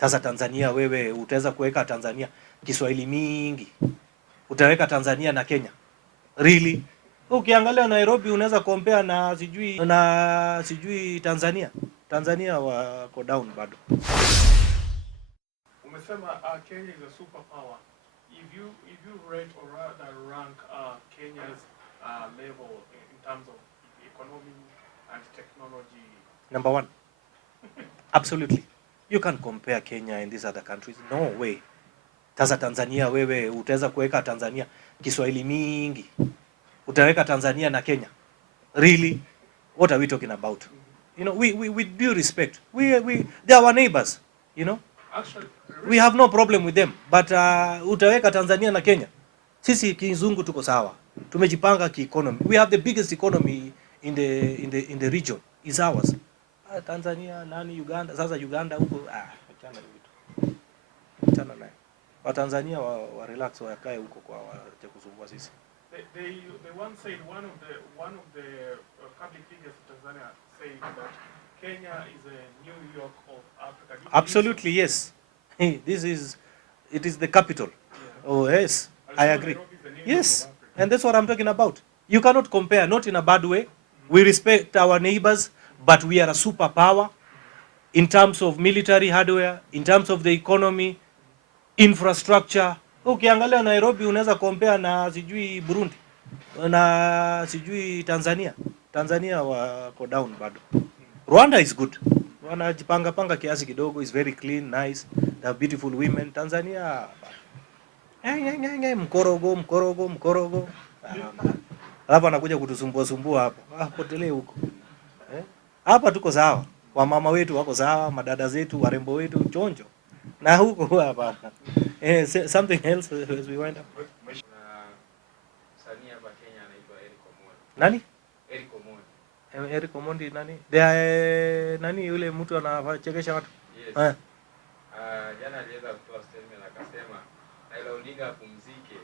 Sasa Tanzania, wewe utaweza kuweka Tanzania Kiswahili mingi, utaweka Tanzania na Kenya really? Ukiangalia Nairobi unaweza compare na sijui Tanzania wako down bado. Umesema Kenya is a superpower. If you rate or rather rank Kenya's level in terms of economy and technology. Number one. Absolutely. You can't compare Kenya and these other countries. No way. Sasa Tanzania, wewe utaweza kuweka Tanzania Kiswahili mingi, utaweka Tanzania na Kenya really? What are we talking about? You know, we due respect, they are our neighbors, you know. Actually, we have no problem with them, but utaweka Tanzania na Kenya. Sisi kizungu tuko sawa, tumejipanga ki-economy. We have the biggest economy in the region is ours. Tanzania nani Uganda, sasa Uganda huko achana naye. Wa Tanzania wa relax, wakae huko kwa wacha kusumbua sisi. They once said one of the public figures in Tanzania said that Kenya is a New York of Africa. Absolutely, yes. It is the capital. Yeah. Oh yes, I agree. Yes, and that's what I'm talking about. You cannot compare, not in a bad way. We respect our neighbors, but we are a superpower in terms of military hardware, in terms of the economy, infrastructure. Ukiangalia Nairobi unaweza compare na sijui Burundi na sijui Tanzania wako down bado. Rwanda is good, wanajipanga kiasi kidogo, is very clean, nice, they have beautiful women. Tanzania mkorogo alafu anakuja kutusumbua hapo, potelee huko. Hapa tuko sawa, wamama wetu wako sawa, madada zetu, warembo wetu chonjo, na huko hapa something else as we wind up. Nani? Eric Omondi nani? Nani yule mtu anachekesha watu? Yes. Jana aliweza kutoa statement akasema Raila Odinga apumzike.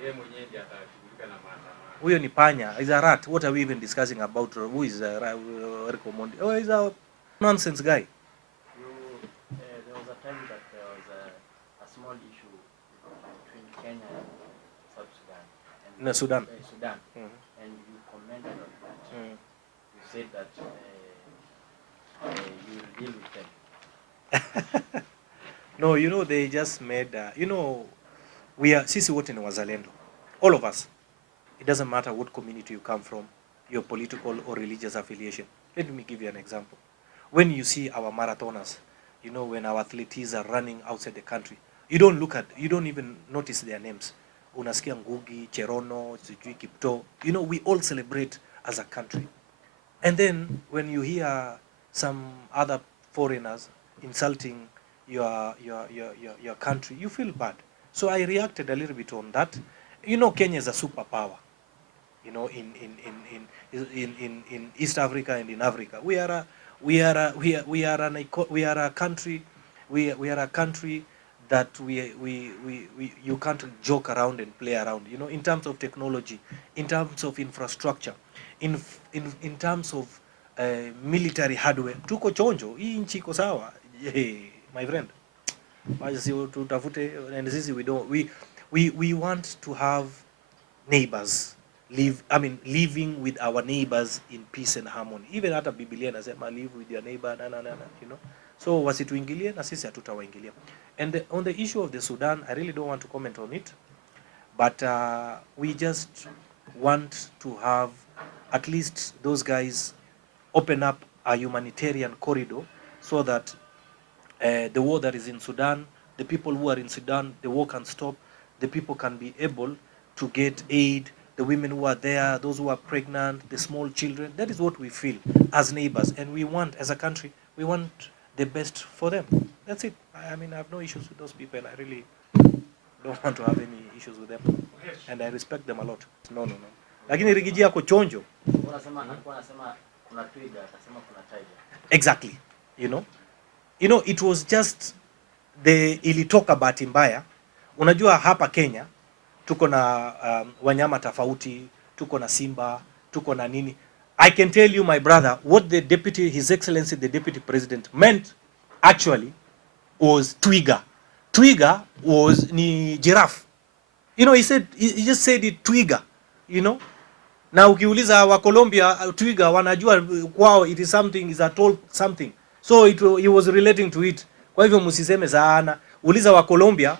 Yeye mwenyewe ndiye atashughulika na maandamano. Huyo ni panya. Is a rat. What are we even discussing about? Who is Eric Omondi? Oh, he's a nonsense guy. There was a time that there was a small issue between Kenya and South Sudan. No, Sudan. Sudan. And you commented on that. You said that you will deal with them. No, you know, they just made, you know, sisi wote ni wazalendo. All of us. It doesn't matter what community you come from, your political or religious affiliation. Let me give you an example. When you see our marathoners, you know, when our athletes are running outside the country, you don't even notice their names. Unasikia Ngugi, Cherono, sijui Kipto. You know, we all celebrate as a country. And then when you hear some other foreigners insulting your country, you feel bad. So I reacted a little bit on that. You know, Kenya is a superpower. You know, in East Africa and in Africa, we are a country that you can't joke around and play around. You know, in terms of technology, in terms of infrastructure, in terms of military hardware, tuko chonjo. Hii nchi iko sawa. My friend, we want to have neighbors, living with our neighbors in peace and harmony. Even hata Biblia inasema live with your neighbor you know. So wasituingilie na sisi hatutawaingilia. And on the issue of the Sudan, I really don't want to comment on it, but we just want to have at least those guys open up a humanitarian corridor so that the war that is in Sudan, the people who are in Sudan, the war can stop, the people can be able to get aid, the women who are there, those who are pregnant, the small children. That is what we feel as neighbors, and we want, as a country, we want the best for them. That's it. I mean, I have no issues with those people, and I really don't want to have any issues with them, and I respect them a lot. No. Lakini Rigiji yako chonjo. Exactly. You know, it was just ilitoka bahati mbaya. Unajua hapa Kenya tuko na wanyama tofauti, tuko na simba, tuko na nini. I can tell you, my brother, what His Excellency the Deputy President meant actually was twiga. Twiga was ni giraffe. You know, he just said it twiga, you know. Na ukiuliza wa Colombia twiga wanajua kwao it is something, is a tall something. So he was relating to it. Kwa hivyo msiseme sana. Uliza wa Colombia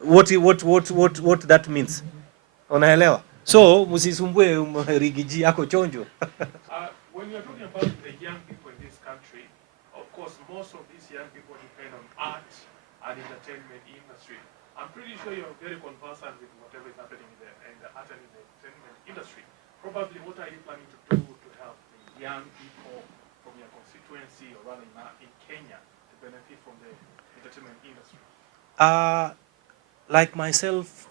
what that means. Unaelewa? So msisumbue rigiji yako chonjo. When you're talking about the young people in this country, of course, most of these young people depend on art and entertainment industry. I'm pretty sure you're very conversant with whatever is happening in the art and entertainment industry. Probably, what are you planning to do to help the young people from your constituency or rather in Kenya to benefit from the entertainment industry? Like myself,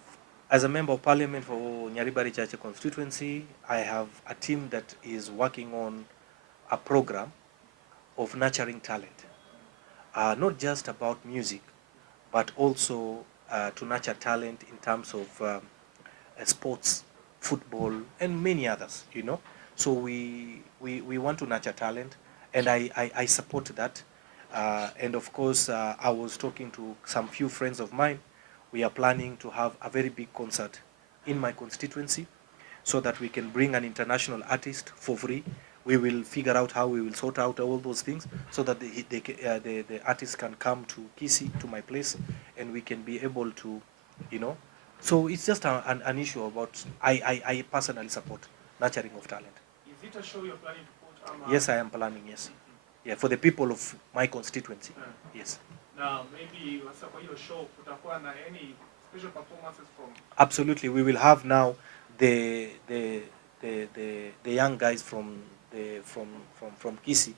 as a member of parliament for Nyaribari Chache constituency, I have a team that is working on a program of nurturing talent. Not just about music, but also to nurture talent in terms of sports, football, and many others, you know. So we want to nurture talent, and I support that. And of course, I was talking to some few friends of mine. We are planning to have a very big concert in my constituency so that we can bring an international artist for free. We will figure out how we will sort out all those things so that the artist can come to Kisii, to my place, and we can be able to, you know. So it's just an issue about, I personally support nurturing of talent. Is it a show you're planning to put? Yes, I am planning, yes. Yeah, for the people of my constituency. Yes. Now, maybe for your show, kutakuwa na any special performances from? Absolutely, we will have now the young guys from Kisii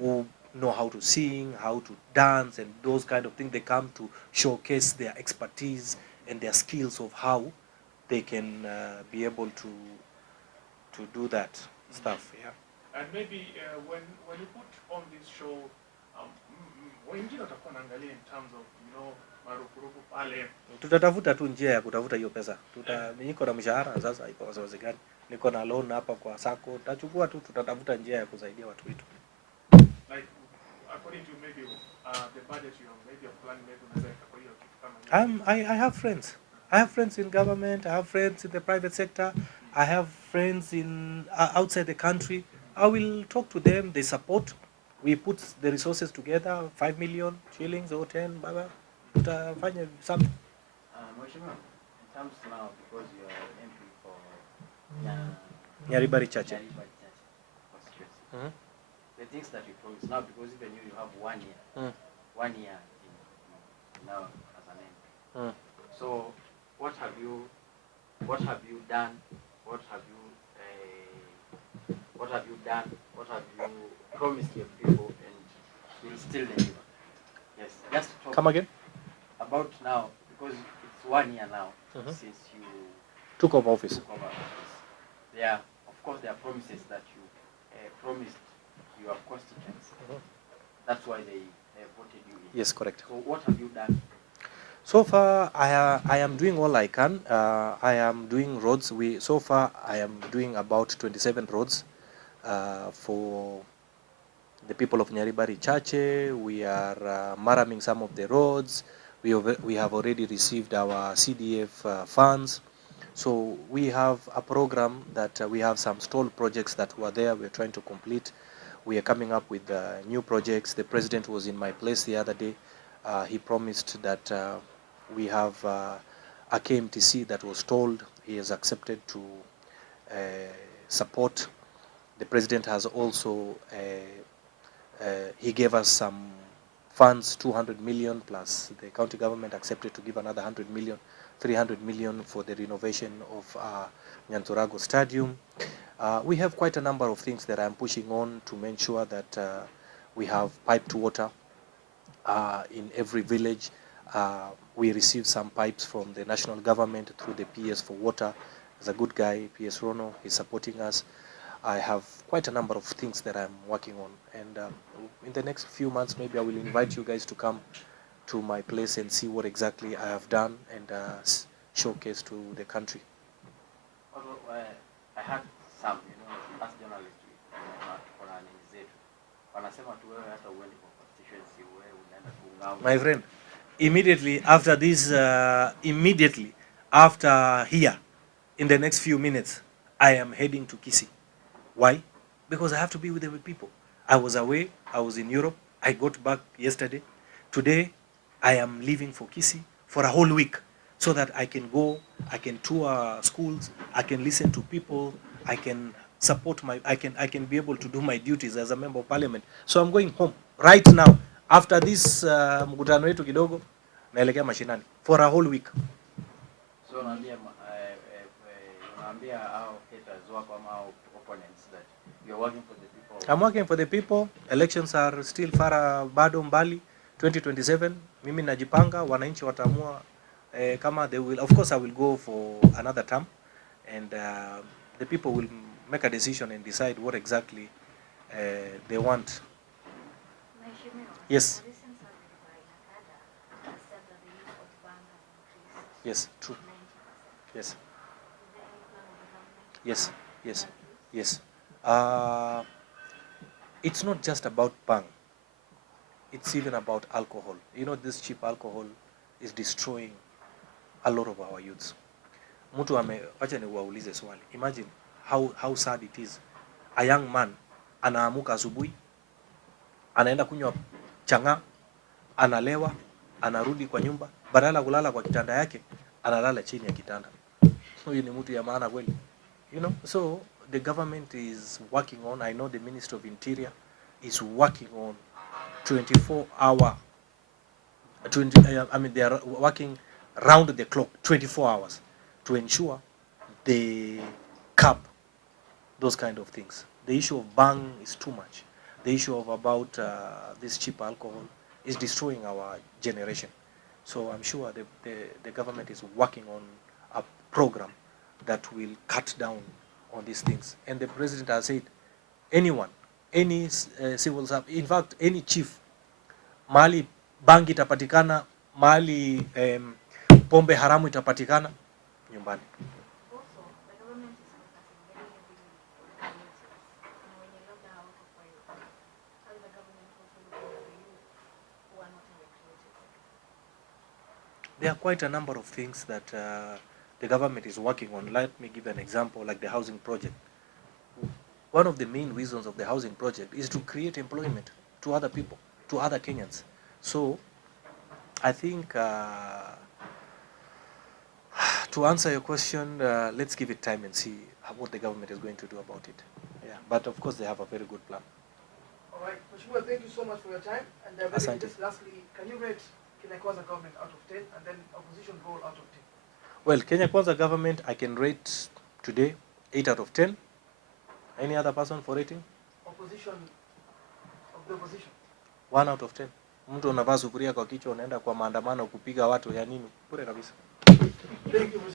who know how to sing, how to dance, and those kind of things. They come to showcase their expertise and their skills of how they can be able to do that stuff. Yeah. And maybe when you put on this show, wengine watakuwa naangalia in terms of, you know, marupurupu pale. Tutatafuta tu njia ya kutafuta hiyo pesa. Niko na mshahara sasa, iko wasiwasi gani? Niko na loan hapa kwa sako, tutachukua tu, tutatafuta njia ya kusaidia watu wetu. Like according to maybe the budget you have, maybe a plan maybe unaweza kwa hiyo kitu kama hiyo. I have friends. I have friends in government. I have friends in the private sector. I have friends in outside the country. I will talk to them. They support. We put the resources together, 5 million shillings or 10, baba. Tutafanya something. Mheshimiwa, in terms now, because you are an MP for Nyaribari Chache. Nyaribari Chache constituency, the things that you promise now, because even you have 1 year, 1 year now as an MP. So what have you done? What have you done? What have you promised your people, and will still deliver? Yes, just talk. Come again? About now, because it's 1 year now since you took over office. There, of course, there are promises that you promised your constituents. That's why they voted you in. Yes, correct. So what have you done? So far, I am doing all I can. I am doing roads. So far I am doing about 27 roads for the people of Nyaribari Chache. We are maraming some of the roads. We have already received our CDF funds. So we have a program that we have some stalled projects that were there. We're trying to complete. We are coming up with new projects. The president was in my place the other day. He promised that we have a KMTC that was stalled. He has accepted to support. The president has also he gave us some funds, 200 million, plus the county government accepted to give another 100 million, 300 million for the renovation of Nyanturago Stadium. We have quite a number of things that I'm pushing on to make sure that we have piped water in every village. We received some pipes from the national government through the PS for water. There's a good guy, PS Rono, he's supporting us. I have quite a number of things that I'm working on, and in the next few months maybe I will invite you guys to come to my place and see what exactly I have done and showcase to the country. Although I had some, you know, as journalists, wanasema tu wewe hata uende kwa constituency wewe unaenda tu My friend, immediately after here, in the next few minutes, I am heading to Kisii. Why? Because I have to be with the people. I was away. I was in Europe. I got back yesterday. Today, I am leaving for Kisii for a whole week so that I can go, I can tour schools, I can listen to people, I can support I can be able to do my duties as a member of parliament. So I'm going home right now. After this mkutano wetu kidogo, naelekea mashinani for a whole week. So unaambia our haters wako ama opponents that you're working for the people. I'm working for the people. Elections are still bado mbali. 2027 mimi najipanga, wananchi wataamua kama they will. Of course I will go for another term, and the people will make a decision and decide what exactly they want. Yes. Yes, true. Yes. Yes, yes, yes. It's not just about bang. It's even about alcohol. You know, this cheap alcohol is destroying a lot of our youths. Wacha niwaulize swali. Imagine how sad it is. A young man anaamuka asubuhi, anaenda kunywa changa, analewa, anarudi kwa nyumba, badala kulala kwa kitanda yake, analala chini ya kitanda. Huyu ni mtu ya maana kweli. You know, so the government is working on, I know the Minister of Interior is working on 24-hour, they are working round the clock, 24 hours, to ensure they curb those kind of things. The issue of bang is too much. The issue of about this cheap alcohol is destroying our generation. So I'm sure the government is working on a program that will cut down on these things. And the president has said, anyone, any civil servant, in fact, any chief, mahali bangi itapatikana, mahali pombe haramu itapatikana, nyumbani. There are quite a number of things that the government is working on. Let me give an example, like the housing project. One of the main reasons of the housing project is to create employment to other people, to other Kenyans. So I think to answer your question, let's give it time and see what the government is going to do about it. Yeah, but of course they have a very good plan. All right, Mheshimiwa, thank you so much for your time. And just lastly, can you rate Kenya Kwanza government out of 10 and then opposition role out of 10? Well, Kenya Kwanza government, I can rate today 8 out of 10. Any other person for rating? Opposition of the opposition? 1 out of 10. Mtu unavaa sufuria kwa kichwa unaenda kwa maandamano kupiga watu ya nini? Bure kabisa. Thank you.